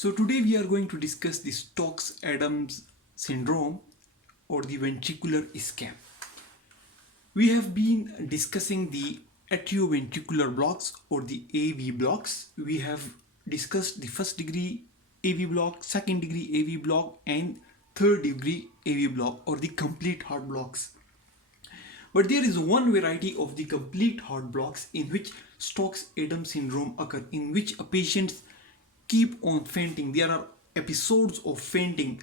So today we are going to discuss the Stokes-Adams syndrome or the ventricular escape. We have been discussing the atrioventricular blocks or the AV blocks. We have discussed the first degree AV block, second degree AV block and third degree AV block or the complete heart blocks. But there is one variety of the complete heart blocks in which Stokes-Adams syndrome occur, in which a patient keep on fainting. There are episodes of fainting.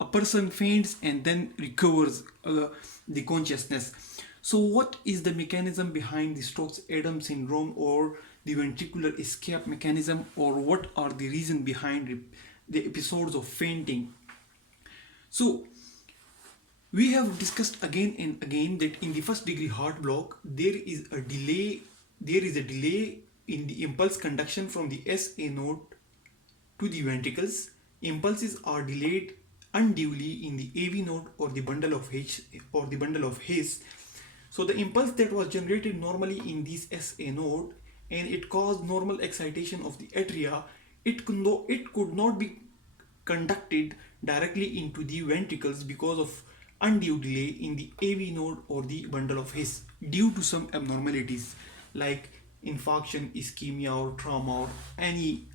A person faints and then recovers the consciousness. So what is the mechanism behind the Stokes-Adams syndrome or the ventricular escape mechanism, or what are the reasons behind the episodes of fainting? So we have discussed again and again that in the first degree heart block there is a delay in the impulse conduction from the SA node to the ventricles. Impulses are delayed unduly in the AV node or the bundle of His. So the impulse that was generated normally in this SA node and it caused normal excitation of the atria, it could not be conducted directly into the ventricles because of undue delay in the AV node or the bundle of His due to some abnormalities like infarction, ischemia or trauma or any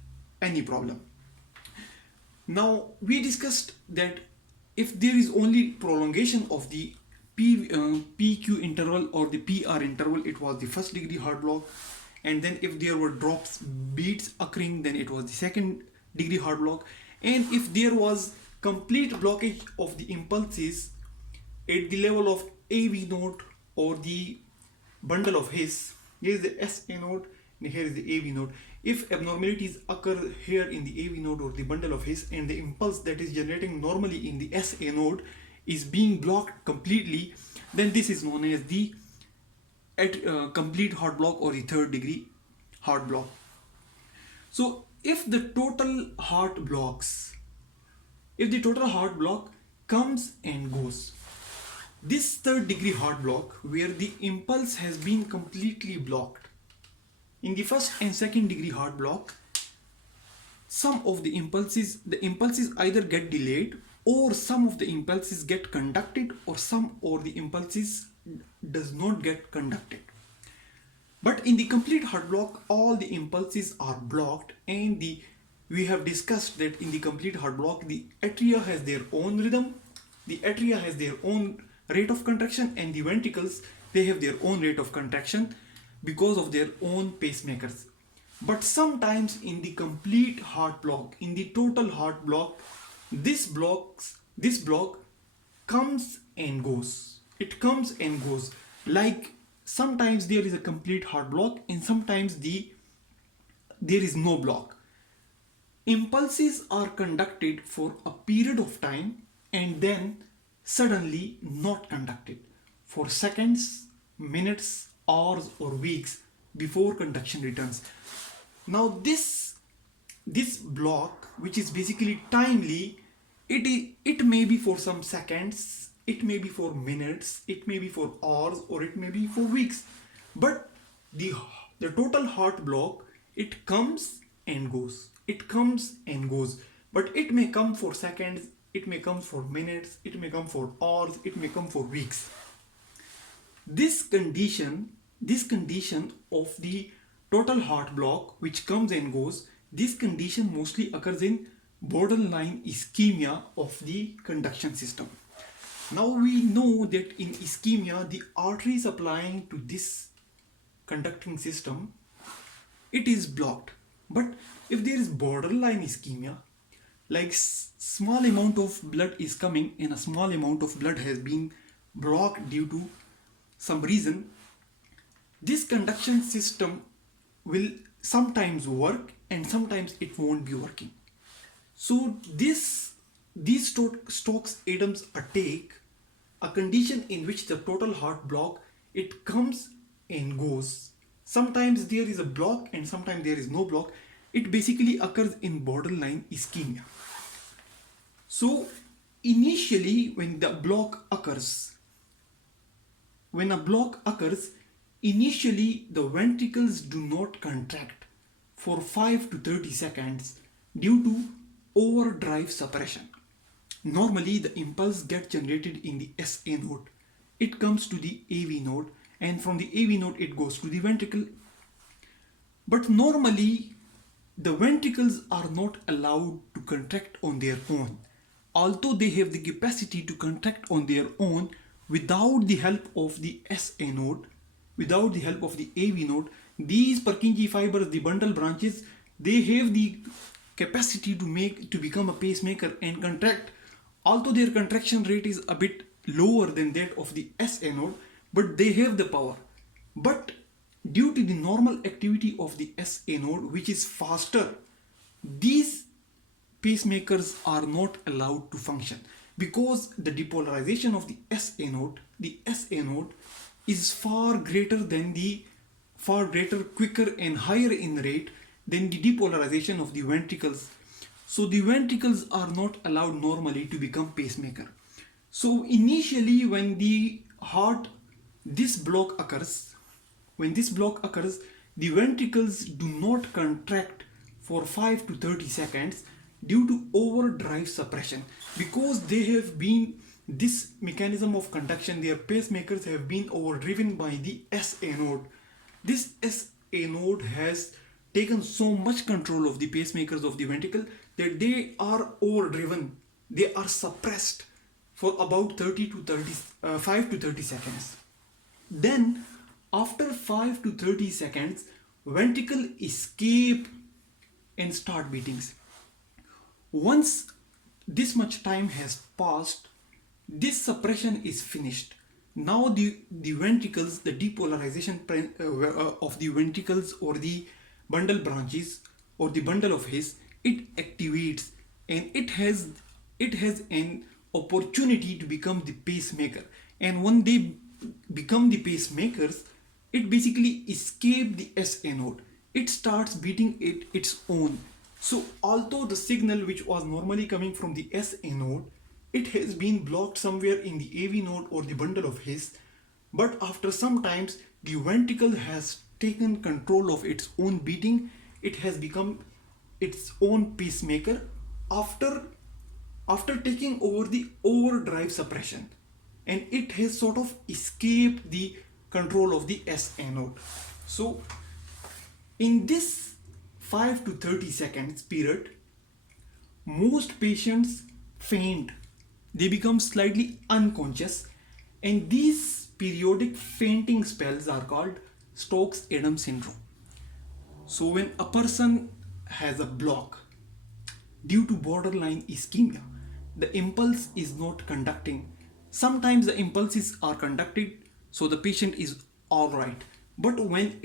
problem. Now we discussed that if there is only prolongation of the PQ interval or the PR interval, it was the first degree heart block, and then if there were drops, beats occurring, then it was the second degree heart block, and if there was complete blockage of the impulses at the level of AV node or the bundle of His, here is the SA node and here is the AV node. If abnormalities occur here in the AV node or the bundle of His and the impulse that is generating normally in the SA node is being blocked completely, then this is known as the complete heart block or the third degree heart block. So if the total heart block comes and goes, this third degree heart block where the impulse has been completely blocked, in the first and second degree heart block, some of the impulses either get delayed or some of the impulses get conducted or the impulses does not get conducted. But in the complete heart block, all the impulses are blocked, and we have discussed that in the complete heart block, the atria has their own rhythm, the atria has their own rate of contraction, and the ventricles, they have their own rate of contraction because of their own pacemakers. But sometimes in the complete heart block, in the total heart block, this block comes and goes. It comes and goes. Like sometimes there is a complete heart block and sometimes there is no block. Impulses are conducted for a period of time and then suddenly not conducted for seconds, minutes, hours or weeks before conduction returns. Now this block, which is basically timely, it may be for some seconds, it may be for minutes, it may be for hours, or it may be for weeks. But the total heart block, it comes and goes. It comes and goes. But it may come for seconds, it may come for minutes, it may come for hours, it may come for weeks. This condition of the total heart block which comes and goes, this condition mostly occurs in borderline ischemia of the conduction system. Now we know that in ischemia, the artery supplying to this conducting system, it is blocked. But if there is borderline ischemia, like small amount of blood is coming and a small amount of blood has been blocked due to some reason, this conduction system will sometimes work and sometimes it won't be working. So these Stokes-Adams attack, a condition in which the total heart block, it comes and goes. Sometimes there is a block and sometimes there is no block. It basically occurs in borderline ischemia. So initially when a block occurs, initially the ventricles do not contract for 5 to 30 seconds due to overdrive suppression. Normally, the impulse gets generated in the SA node. It comes to the AV node, and from the AV node, it goes to the ventricle. But normally, the ventricles are not allowed to contract on their own. Although they have the capacity to contract on their own without the help of the SA node, without the help of the AV node, these Purkinje fibers, the bundle branches, they have the capacity to become a pacemaker and contract. Although their contraction rate is a bit lower than that of the SA node, but they have the power. But due to the normal activity of the SA node, which is faster, these pacemakers are not allowed to function because the depolarization of the SA node is far greater, quicker and higher in rate than the depolarization of the ventricles. So the ventricles are not allowed normally to become pacemaker. So initially when the heart, this block occurs, when this block occurs, the ventricles do not contract for 5 to 30 seconds due to overdrive suppression, because they have been, this mechanism of conduction, their pacemakers have been overdriven by the SA node. This SA node has taken so much control of the pacemakers of the ventricle that they are overdriven, they are suppressed for about 5 to 30 seconds. Then after 5 to 30 seconds, ventricle escape and start beatings. Once this much time has passed, this suppression is finished. Now the ventricles, the depolarization of the ventricles or the bundle branches or the bundle of His, it activates and it has an opportunity to become the pacemaker. And when they become the pacemakers, it basically escape the SA node. It starts beating its own. So although the signal which was normally coming from the SA node, it has been blocked somewhere in the AV node or the bundle of His, but after some times the ventricle has taken control of its own beating. It has become its own pacemaker after taking over the overdrive suppression, and it has sort of escaped the control of the SA node. So in this 5 to 30 seconds period, most patients faint, they become slightly unconscious, and these periodic fainting spells are called Stokes-Adams syndrome. So when a person has a block due to borderline ischemia, the impulse is not conducting. Sometimes the impulses are conducted, so the patient is alright. But when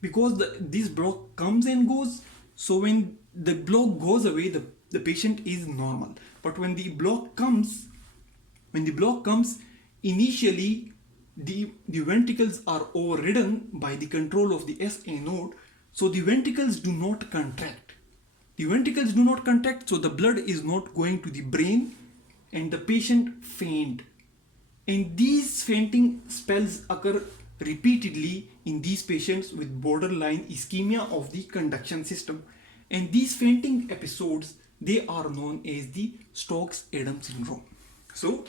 because this block comes and goes, so when the block goes away, the patient is normal. But when the block comes, initially the ventricles are overridden by the control of the SA node, so the ventricles do not contract. So the blood is not going to the brain and the patient faint. And these fainting spells occur repeatedly in these patients with borderline ischemia of the conduction system. And these fainting episodes, they are known as the Stokes-Adams syndrome. So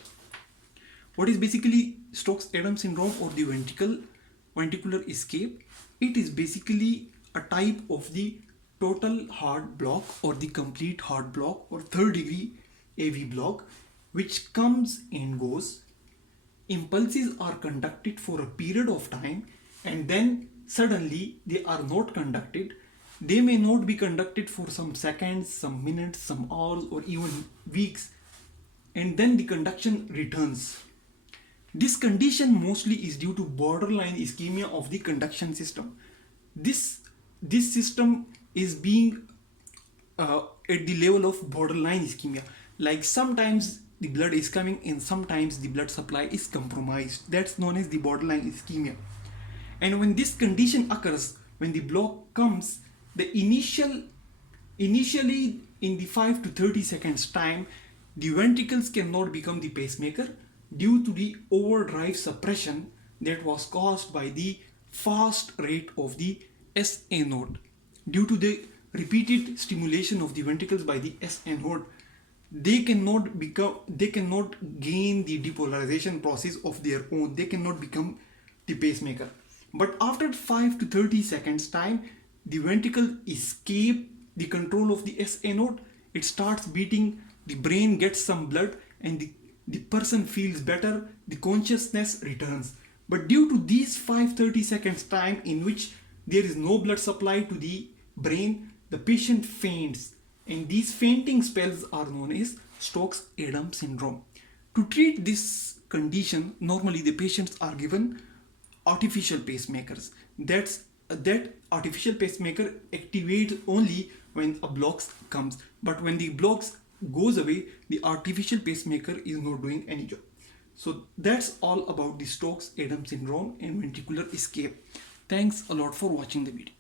what is basically Stokes-Adams syndrome or the ventricular escape? It is basically a type of the total heart block or the complete heart block or third degree AV block, which comes and goes. Impulses are conducted for a period of time, and then suddenly they are not conducted. They may not be conducted for some seconds, some minutes, some hours, or even weeks, and then the conduction returns. This condition mostly is due to borderline ischemia of the conduction system. This system is being at the level of borderline ischemia. Like sometimes the blood is coming and sometimes the blood supply is compromised. That's known as the borderline ischemia. And when this condition occurs, when the block comes, the initially in the 5 to 30 seconds time, the ventricles cannot become the pacemaker due to the overdrive suppression that was caused by the fast rate of the SA node. Due to the repeated stimulation of the ventricles by the SA node, they cannot gain the depolarization process of their own. They cannot become the pacemaker. But after 5 to 30 seconds time, the ventricle escape the control of the SA node. It starts beating, the brain gets some blood, and the person feels better, the consciousness returns. But due to these 5:30 seconds time in which there is no blood supply to the brain, the patient faints, and these fainting spells are known as Stokes-Adams syndrome. To treat this condition, normally the patients are given artificial pacemakers. That artificial pacemaker activates only when a blocks comes, but when the blocks goes away, the artificial pacemaker is not doing any job. So that's all about the Stokes-Adams syndrome and ventricular escape. Thanks a lot for watching the video.